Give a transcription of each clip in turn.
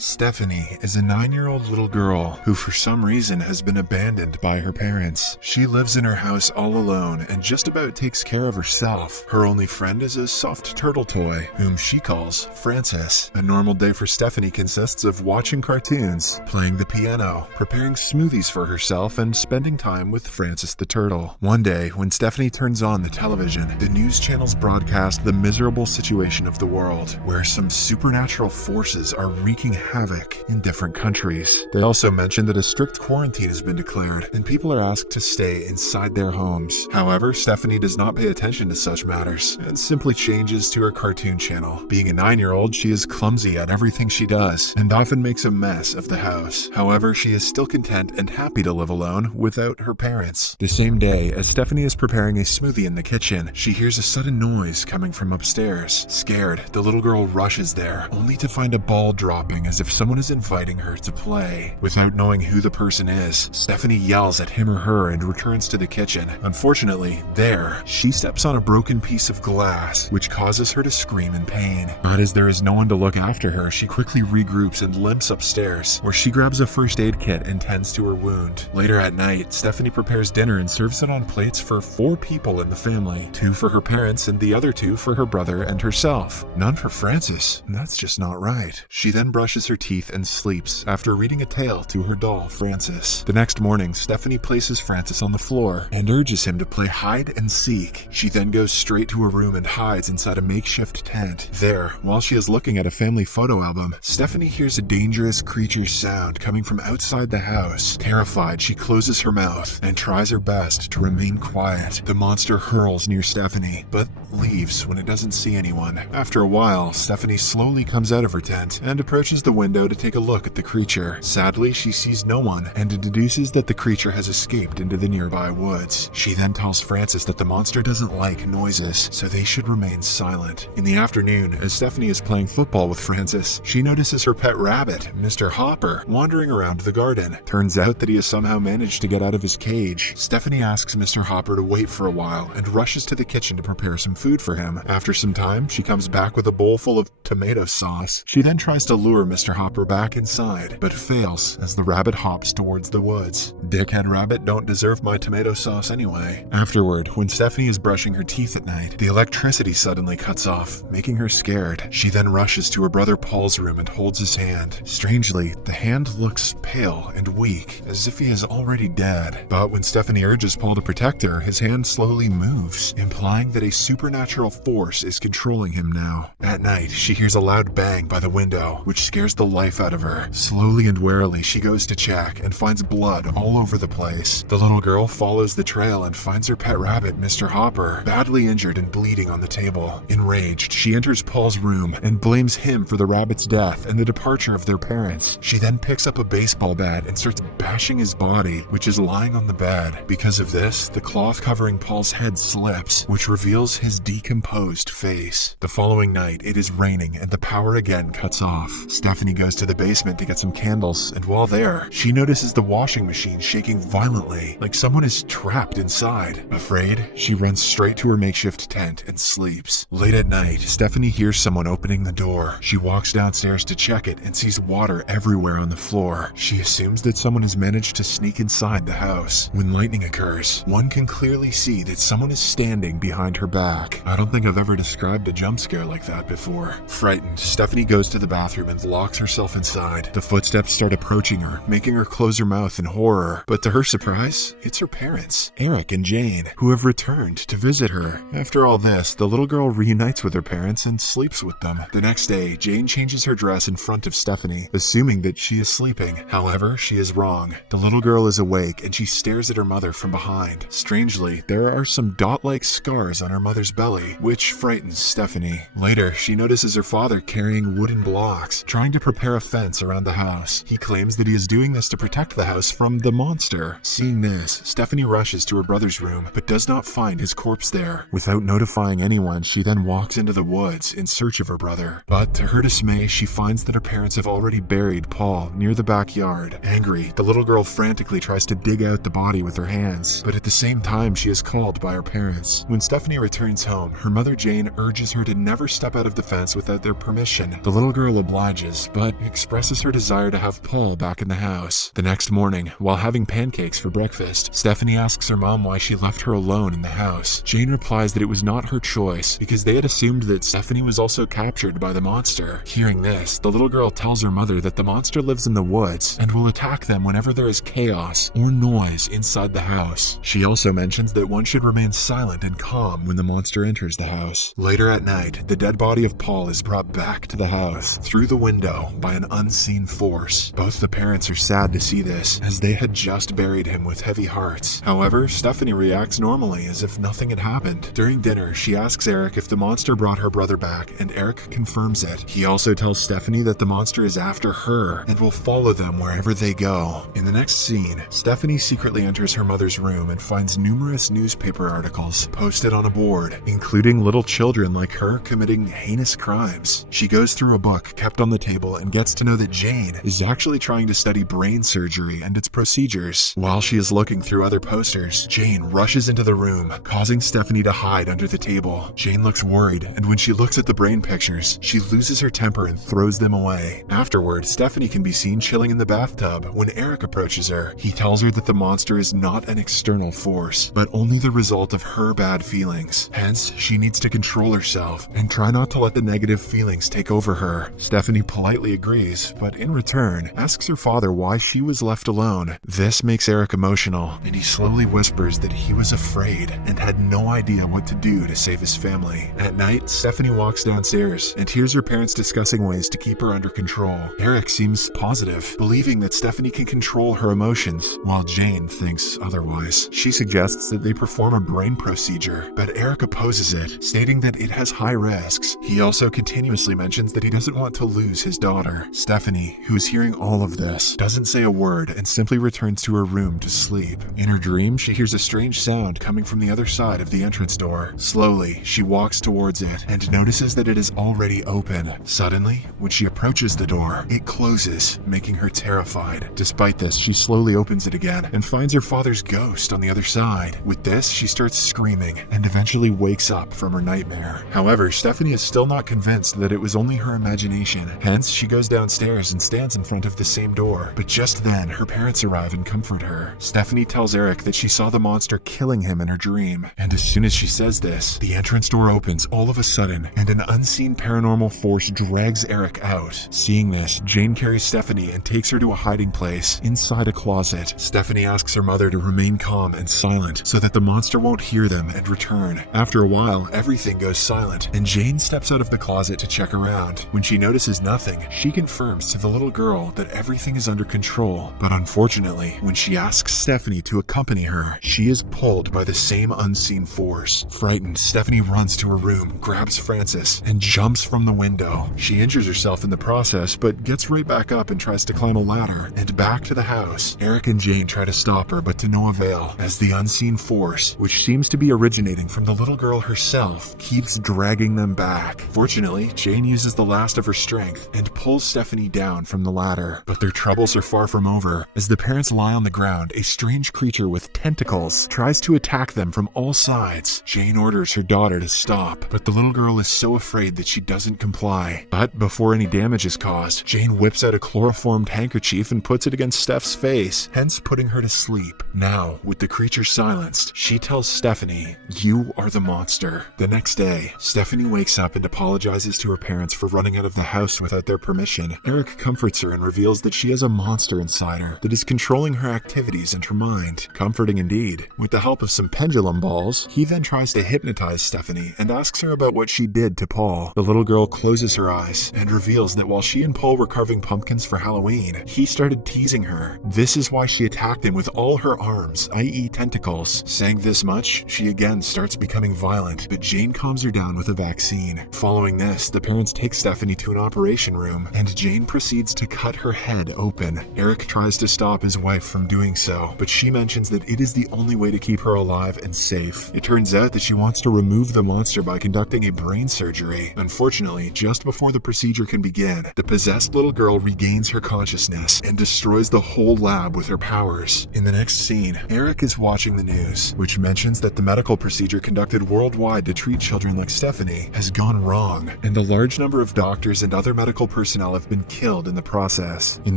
Stephanie is a 9-year-old little girl who for some reason has been abandoned by her parents. She lives in her house all alone and just about takes care of herself. Her only friend is a soft turtle toy, whom she calls Francis. A normal day for Stephanie consists of watching cartoons, playing the piano, preparing smoothies for herself, and spending time with Francis the turtle. One day, when Stephanie turns on the television, the news channels broadcast the miserable situation of the world, where some supernatural forces are wreaking havoc in different countries. They also mention that a strict quarantine has been declared and people are asked to stay inside their homes. However, Stephanie does not pay attention to such matters and simply changes to her cartoon channel. Being a 9-year-old, she is clumsy at everything she does and often makes a mess of the house. However, she is still content and happy to live alone without her parents. The same day, as Stephanie is preparing a smoothie in the kitchen, she hears a sudden noise coming from upstairs. Scared, the little girl rushes there, only to find a ball dropping as if someone is inviting her to play. Without knowing who the person is, Stephanie yells at him or her and returns to the kitchen. Unfortunately, there, she steps on a broken piece of glass, which causes her to scream in pain. But as there is no one to look after her, she quickly regroups and limps upstairs, where she grabs a first aid kit and tends to her wound. Later at night, Stephanie prepares dinner and serves it on plates for 4 people in the family, 2 for her parents and the other 2 for her brother and herself. None for Francis. That's just not right. She then brushes her teeth and sleeps after reading a tale to her doll, Francis. The next morning, Stephanie places Francis on the floor and urges him to play hide and seek. She then goes straight to her room and hides inside a makeshift tent. There, while she is looking at a family photo album, Stephanie hears a dangerous creature's sound coming from outside the house. Terrified, she closes her mouth and tries her best to remain quiet. The monster hurls near Stephanie, but leaves when it doesn't see anyone. After a while, Stephanie slowly comes out of her tent and approaches the window to take a look at the creature. Sadly, she sees no one and deduces that the creature has escaped into the nearby woods. She then tells Francis that the monster doesn't like noises, so they should remain silent. In the afternoon, as Stephanie is playing football with Francis, she notices her pet rabbit, Mr. Hopper, wandering around the garden. Turns out that he has somehow managed to get out of his cage. Stephanie asks Mr. Hopper to wait for a while and rushes to the kitchen to prepare some food for him. After some time, she comes back with a bowl full of tomato sauce. She then tries to lure Mr. Hopper back inside, but fails as the rabbit hops towards the woods. Dickhead rabbit don't deserve my tomato sauce anyway. Afterward, when Stephanie is brushing her teeth at night, the electricity suddenly cuts off, making her scared. She then rushes to her brother Paul's room and holds his hand. Strangely, the hand looks pale and weak, as if he is already dead. But when Stephanie urges Paul to protect her, his hand slowly moves, implying that a supernatural force is controlling him now. At night, she hears a loud bang by the window, which scares the life out of her. Slowly and warily, she goes to check and finds blood all over the place. The little girl follows the trail and finds her pet rabbit, Mr. Hopper, badly injured and bleeding on the table. Enraged, she enters Paul's room and blames him for the rabbit's death and the departure of their parents. She then picks up a baseball bat and starts bashing his body, which is lying on the bed. Because of this, the cloth covering Paul's head slips, which reveals his decomposed face. The following night, it is raining and the power again cuts off. Stephanie goes to the basement to get some candles, and while there, she notices the washing machine shaking violently, like someone is trapped inside. Afraid, she runs straight to her makeshift tent and sleeps. Late at night, Stephanie hears someone opening the door. She walks downstairs to check it and sees water everywhere on the floor. She assumes that someone has managed to sneak inside the house. When lightning occurs, one can clearly see that someone is standing behind her back. I don't think I've ever described a jump scare like that before. Frightened, Stephanie goes to the bathroom and locks herself inside. The footsteps start approaching her, making her close her mouth in horror. But to her surprise, it's her parents, Eric and Jane, who have returned to visit her. After all this, the little girl reunites with her parents and sleeps with them. The next day, Jane changes her dress in front of Stephanie, assuming that she is sleeping. However, she is wrong. The little girl is awake and she stares at her mother from behind. Strangely, there are some dot-like scars on her mother's belly, which frightens Stephanie. Later, she notices her father carrying wooden blocks, trying to prepare a fence around the house. He claims that he is doing this to protect the house from the monster. Seeing this, Stephanie rushes to her brother's room, but does not find his corpse there. Without notifying anyone, she then walks into the woods in search of her brother. But to her dismay, she finds that her parents have already buried Paul near the backyard. Angry, the little girl frantically tries to dig out the body with her hands, but at the same time, she is called by her parents. When Stephanie returns home, her mother Jane urges her to never step out of the fence without their permission. The little girl obliges, but expresses her desire to have Paul back in the house. The next morning, while having pancakes for breakfast, Stephanie asks her mom why she left her alone in the house. Jane replies that it was not her choice because they had assumed that Stephanie was also captured by the monster. Hearing this, the little girl tells her mother that the monster lives in the woods and will attack them whenever there is chaos or noise inside the house. She also mentions that one should remain silent and calm when the monster enters the house. Later at night, the dead body of Paul is brought back to the house through the window by an unseen force. Both the parents are sad to see this, as they had just buried him with heavy hearts. However, Stephanie reacts normally as if nothing had happened. During dinner, she asks Eric if the monster brought her brother back, and Eric confirms it. He also tells Stephanie that the monster is after her and will follow them wherever they go. In the next scene, Stephanie secretly enters her mother's room and finds numerous newspaper articles posted on a board, including little children like her committing heinous crimes. She goes through a book kept on the table and gets to know that Jane is actually trying to study brain surgery and its procedures. While she is looking through other posters, Jane rushes into the room, causing Stephanie to hide under the table. Jane looks worried, and when she looks at the brain pictures, she loses her temper and throws them away. Afterward, Stephanie can be seen chilling in the bathtub when Eric approaches her. He tells her that the monster is not an external force, but only the result of her bad feelings. Hence, she needs to control herself and try not to let the negative feelings take over her. Stephanie politely agrees, but in return, asks her father why she was left alone. This makes Eric emotional, and he slowly whispers that he was afraid and had no idea what to do to save his family. At night, Stephanie walks downstairs and hears her parents discussing ways to keep her under control. Eric seems positive, believing that Stephanie can control her emotions, while Jane thinks otherwise. She suggests that they perform a brain procedure, but Eric opposes it, stating that it has high risks. He also continuously mentions that he doesn't want to lose his daughter. Stephanie, who is hearing all of this, doesn't say a word and simply returns to her room to sleep. In her dream, she hears a strange sound coming from the other side of the entrance door. Slowly, she walks towards it and notices that it is already open. Suddenly, when she approaches the door, it closes, making her terrified. Despite this, she slowly opens it again and finds her father's ghost on the other side. With this, she starts screaming and eventually wakes up from her nightmare. However, Stephanie is still not convinced that it was only her imagination. Hence, she goes downstairs and stands in front of the same door. But just then, her parents arrive and comfort her. Stephanie tells Eric that she saw the monster killing him in her dream. And as soon as she says this, the entrance door opens all of a sudden, and an unseen paranormal force drags Eric out. Seeing this, Jane carries Stephanie and takes her to a hiding place inside a closet. Stephanie asks her mother to remain calm and silent so that the monster won't hear them and return. After a while, everything goes silent, and Jane steps out of the closet to check around. When she notices nothing, she confirms to the little girl that everything is under control. But unfortunately, when she asks Stephanie to accompany her, she is pulled by the same unseen force. Frightened, Stephanie runs to her room, grabs Frances, and jumps from the window. She injures herself in the process, but gets right back up and tries to climb a ladder and back to the house. Eric and Jane try to stop her, but to no avail, as the unseen force, which seems to be originating from the little girl herself, keeps dragging them back. Fortunately, Jane uses the last of her strength and pulls Stephanie down from the ladder. But their troubles are far from over. As the parents lie on the ground, a strange creature with tentacles tries to attack them from all sides. Jane orders her daughter to stop, but the little girl is so afraid that she doesn't comply. But before any damage is caused, Jane whips out a chloroformed handkerchief and puts it against Steph's face, hence putting her to sleep. Now, with the creature silenced, she tells Stephanie, "You are the monster." The next day, Stephanie wakes up and apologizes to her parents for running out of the house without their permission. Eric comforts her and reveals that she has a monster inside her that is controlling her activities and her mind. Comforting indeed. With the help of some pendulum balls, he then tries to hypnotize Stephanie and asks her about what she did to Paul. The little girl closes her eyes and reveals that while she and Paul were carving pumpkins for Halloween, he started teasing her. This is why she attacked him with all her arms, i.e. tentacles. Saying this much, she again starts becoming violent, but Jane calms her down with a vaccine. Following this, the parents take Stephanie to an operation room, and Jane proceeds to cut her head open. Eric tries to stop his wife from doing so, but she mentions that it is the only way to keep her alive and safe. It turns out that she wants to remove the monster by conducting a brain surgery. Unfortunately, just before the procedure can begin, the possessed little girl regains her consciousness and destroys the whole lab with her powers. In the next scene, Eric is watching the news, which mentions that the medical procedure conducted worldwide to treat children like Stephanie has gone wrong, and a large number of doctors and other medical personnel have been killed in the process. In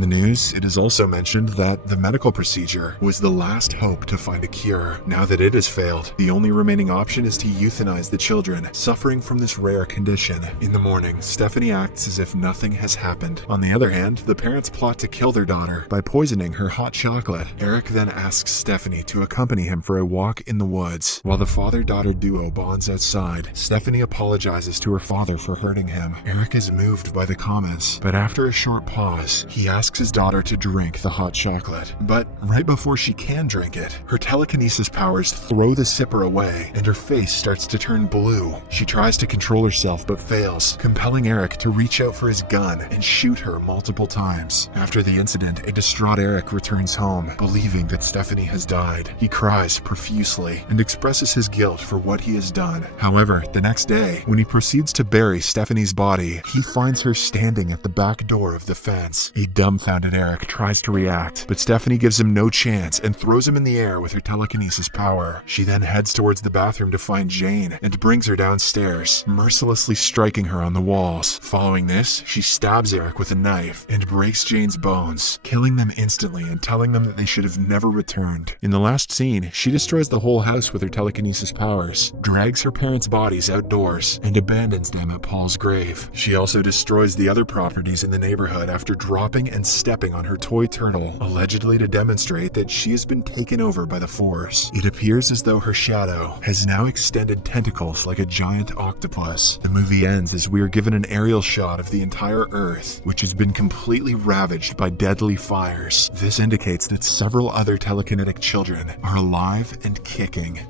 the news, it is also mentioned that the medical procedure was the last hope to find a cure. Now that it has failed, the only remaining option is to euthanize the children suffering from this rare condition. In the morning, Stephanie acts as if nothing has happened. On the other hand, the parents plot to kill their daughter by poisoning her hot chocolate. Eric then asks Stephanie to accompany him for a walk in the woods. While the father-daughter duo bonds outside, Stephanie apologizes to her father for hurting him. Eric is moved by the comments, but after a short pause, he asks his daughter to drink the hot chocolate. But right before she can drink it, her telekinesis powers throw the sipper away, and her face starts to turn blue. She tries to control herself but fails, compelling Eric to reach out for his gun and shoot her multiple times. After the incident, a distraught Eric returns home, believing that Stephanie has died. He cries profusely and expresses his guilt for what he has done. However, the next day, when he proceeds to bury Stephanie's body, he finds her standing at the back door of the fence. A dumbfounded Eric tries to react, but Stephanie gives him no chance and throws him in the air with her telekinesis power. She then heads towards the bathroom to find Jane and brings her downstairs, mercilessly striking her on the walls. Following this, she stabs Eric with a knife and breaks Jane's bones, killing them instantly and telling them that they should have never returned. In the last scene, she destroys the whole house with her telekinesis powers, drags her parents' bodies outdoors, and abandons them at Paul's grave. She also destroys the other properties in the neighborhood after dropping and stepping on her toy turtle, allegedly to demonstrate that she has been taken over by the Force. It appears as though her shadow has now extended tentacles like a giant octopus. The movie ends as we are given an aerial shot of the entire Earth, which has been completely ravaged by deadly fires. This indicates that several other telekinetic children are alive and kicking.